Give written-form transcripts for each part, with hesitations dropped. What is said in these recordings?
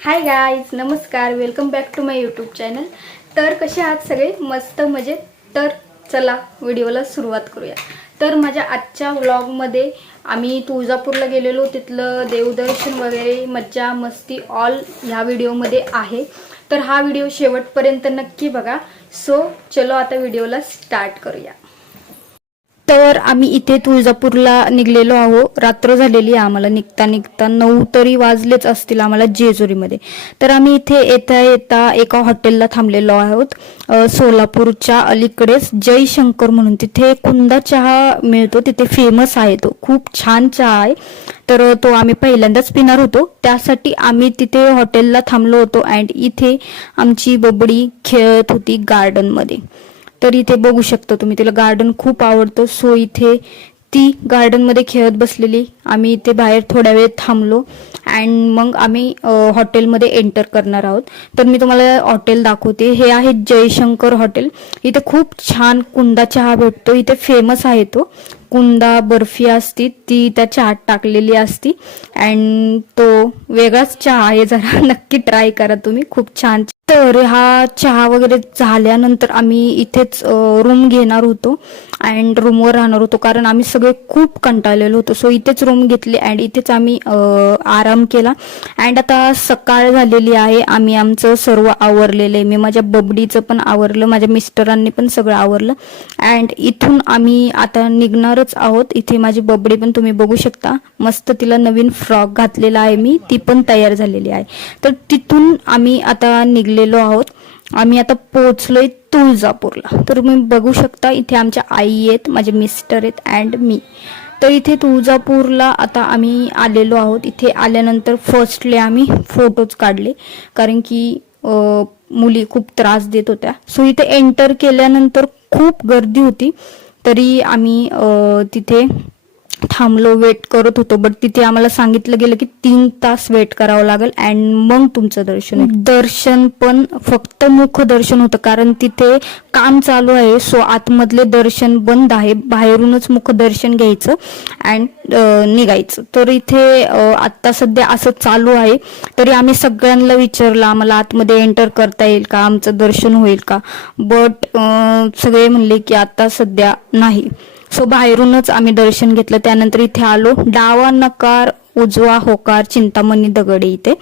हाय guys, नमस्कार. Welcome back to my YouTube channel. तर कसे आहात सगळे? मस्त मजेत. तर चला व्हिडिओला सुरुवात करूया. तर माझ्या आजच्या व्लॉगमध्ये आम्ही तुळजापूरला गेलेलो, तिथलं देवदर्शन वगैरे मज्जा मस्ती ऑल ह्या व्हिडिओमध्ये आहे. तर हा व्हिडिओ शेवटपर्यंत नक्की बघा. सो चलो आता व्हिडिओला स्टार्ट करूया. तर आम्ही इथे तुळजापूरला निघलेलो आहो. रात्र झालेली आहे आम्हाला निघता निघता. 9 तरी वाजलेच असतील आम्हाला जेजुरीमध्ये. तर आम्ही इथे येता येता एका हॉटेलला थांबलेलो आहोत. सोलापूरच्या अलीकडेच जयशंकर म्हणून तिथे कुंदा चहा मिळतो. तिथे फेमस आहे, तो खूप छान चहा आहे. तर तो आम्ही पहिल्यांदाच पिणार होतो, त्यासाठी आम्ही तिथे हॉटेलला थांबलो होतो. अँड इथे आमची बबडी खेळत होती गार्डनमध्ये. तर इथे बघू शकता तुम्ही, तिला गार्डन खूप आवडतं. सो इथे ती गार्डनमध्ये खेळत बसलेली. आम्ही इथे बाहेर थोड्या वेळ थांबलो अँड मग आम्ही हॉटेलमध्ये एंटर करणार आहोत. तर मी तुम्हाला हॉटेल दाखवते. हे आहे जयशंकर हॉटेल. इथे खूप छान कुंदा चहा भेटतो. इथे फेमस आहे तो कुंदा बर्फी असती, ती त्या चहात टाकलेली असती अँड तो वेगळाच चहा आहे. जरा नक्की ट्राय करा तुम्ही, खूप छान. तर हा चहा वगैरे झाल्यानंतर आम्ही इथेच रूम घेणार होतो अँड रूमवर राहणार होतो, कारण आम्ही सगळे खूप कंटाळलेलो होतो. सो इथेच रूम घेतली अँड इथेच आम्ही आराम केला. अँड आता सकाळ झालेली आहे. आम्ही आमचं सर्व आवरलेलं आहे. मी माझ्या बबडीचं पण आवरलं, माझ्या मिस्टरांनी पण सगळं आवरलं अँड इथून आम्ही आता निघणारच आहोत. इथे माझी बबडी पण तुम्ही बघू शकता, मस्त तिला नवीन फ्रॉक घातलेला आहे मी, ती पण तयार झालेली आहे. तर तिथून आम्ही आता निघलेलो आहोत. आम्ही आता पोहोचलोय तुळजापूरला. तर तुम्ही बघू शकता इथे आमच्या आई आहेत, माझे मिस्टर आहेत अँड मी. तर इथे तुळजापूरला आता आम्ही आलेलो आहोत. इथे आल्यानंतर फर्स्टली आम्ही फोटोज काढले, कारण की मुली खूप त्रास देत होत्या. सो इथे एंटर केल्यानंतर खूप गर्दी होती. तरी आम्ही तिथे थांबलो, वेट करत होतो. बट तिथे आम्हाला सांगितलं गेलं की 3 तास वेट करावं लागेल अँड मग तुमचं दर्शन. दर्शन पण फक्त मुख दर्शन होतं, कारण तिथे काम चालू आहे. सो आतमधले दर्शन बंद आहे. बाहेरूनच मुख दर्शन घ्यायचं अँड निघायचं. तर इथे आता सध्या असं चालू आहे. तरी आम्ही सगळ्यांना विचारलं आम्हाला आतमध्ये एंटर करता येईल का, आमचं दर्शन होईल का. बट सगळे म्हणले की आता सध्या नाही. सो बाहेरूनच आम्ही दर्शन घेतलं. त्यानंतर इथे आलो. डावा नकार उजवा होकार चिंतामणी दगड इथे.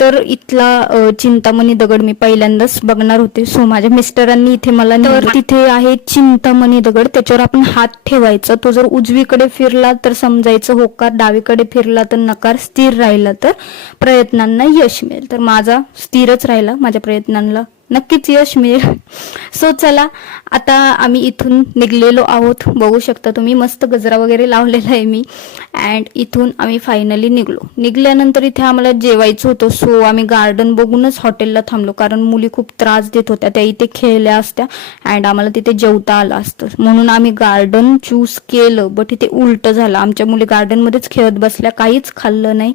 तर इथला चिंतामणी दगड मी पहिल्यांदाच बघणार होते. सो माझ्या मिस्टरांनी इथे मला, तर तिथे आहे चिंतामणी दगड, त्याच्यावर आपण हात ठेवायचा. तो जर उजवीकडे फिरला तर समजायचं होकार, डावीकडे फिरला तर नकार, स्थिर राहिला तर प्रयत्नांना यश मिळेल. तर माझा स्थिरच राहिला, माझ्या प्रयत्नांना नक्कीच यश मिळेल. सो चला आता आम्ही इथून निघलेलो आहोत. बघू शकता तुम्ही, मस्त गजरा वगैरे लावलेला आहे मी अँड इथून आम्ही फायनली निघलो. निघल्यानंतर इथे आम्हाला जेवायचं होतं. सो आम्ही गार्डन बघूनच हॉटेलला थांबलो, कारण मुली खूप त्रास देत होत्या. त्या इथे खेळल्या असत्या अँड आम्हाला तिथे जेवता आलं असतं, म्हणून आम्ही गार्डन चूज केलं. बट इथे उलट झालं. आमच्या मुली गार्डनमध्येच खेळत बसल्या, काहीच खाल्लं नाही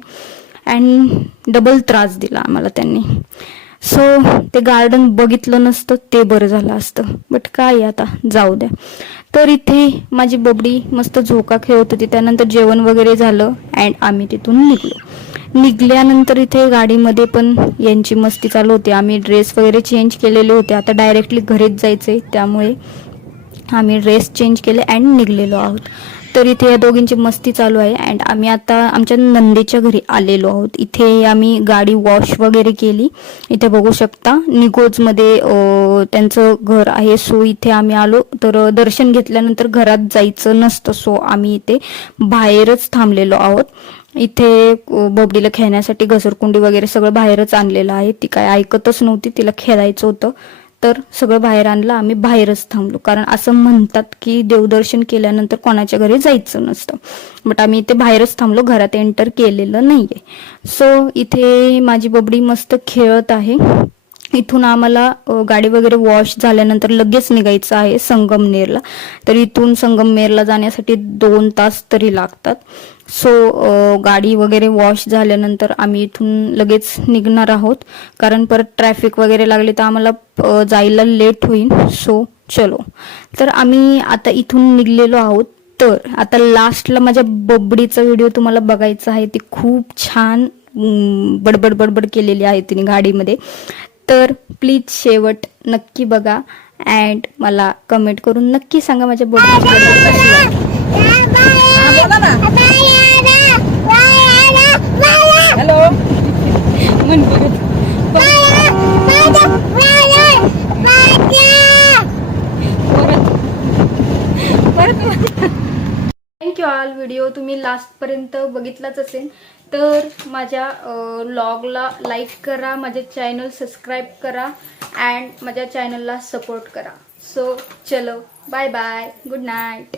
अँड डबल त्रास दिला आम्हाला त्यांनी. सो ते गार्डन बघितलं नसतं ते बरं झालं असतं. बट काय आता, जाऊ द्या. तर इथे माझी बबडी मस्त झोका खेळत होती. त्यानंतर जेवण वगैरे झालं अँड आम्ही तिथून निघलो. निघल्यानंतर इथे गाडीमध्ये पण यांची मस्ती चालू होती. आम्ही ड्रेस वगैरे चेंज केलेले होते. आता डायरेक्टली घरीच जायचंय, त्यामुळे आम्ही ड्रेस चेंज केले अँड निघलेलो आहोत. तर इथे या दोघींची मस्ती चालू आहे अँड आम्ही आता आमच्या नंदेच्या घरी आलेलो आहोत. इथे आम्ही गाडी वॉश वगैरे केली. इथे बघू शकता निगोजमध्ये त्यांचं घर आहे. सो इथे आम्ही आलो. तर दर्शन घेतल्यानंतर घरात जायचं नसतं, सो आम्ही इथे बाहेरच थांबलेलो आहोत. इथे बबडीला खेळण्यासाठी घसरकुंडी वगैरे सगळं बाहेरच आणलेलं आहे. ती काय ऐकतच नव्हती, तिला खेळायचं होतं. तर सगळं बाहेर आणलं. आम्ही बाहेरच थांबलो, कारण असं म्हणतात की देवदर्शन केल्यानंतर कोणाच्या घरी जायचं नसतं. बट आम्ही इथे बाहेरच थांबलो, घरात एंटर केलेलं नाहीये. सो इथे माझी बबडी मस्त खेळत आहे. इथून आम्हाला गाडी वगैरे वॉश झाल्यानंतर लगेच निघायचं आहे संगमनेरला. तर इथून संगमनेरला जाण्यासाठी 2 तास तरी लागतात. सो गाडी वगैरे वॉश झाल्यानंतर आम्ही इथून लगेच निघणार आहोत, कारण परत ट्रॅफिक वगैरे लागले तर आम्हाला जायला लेट होईल. सो चलो. तर आम्ही आता इथून निघलेलो आहोत. तर आता लास्टला माझ्या बबडीचा व्हिडिओ तुम्हाला बघायचा आहे. ती खूप छान बडबड बडबड केलेली आहे तिने गाडीमध्ये. तर प्लीज शेवट नक्की बघा अँड मला कमेंट करून नक्की सांगा माझ्या बोलण्याची पद्धत कशी वाटली. Hello thank you all. व्हिडिओ तुम्ही लास्टपर्यंत बघितलाच असेल तर माझ्या व्लॉगला लाईक करा, माझे चॅनल सबस्क्राईब करा अँड माझ्या चॅनलला सपोर्ट करा. सो चलो बाय बाय, गुड नाईट.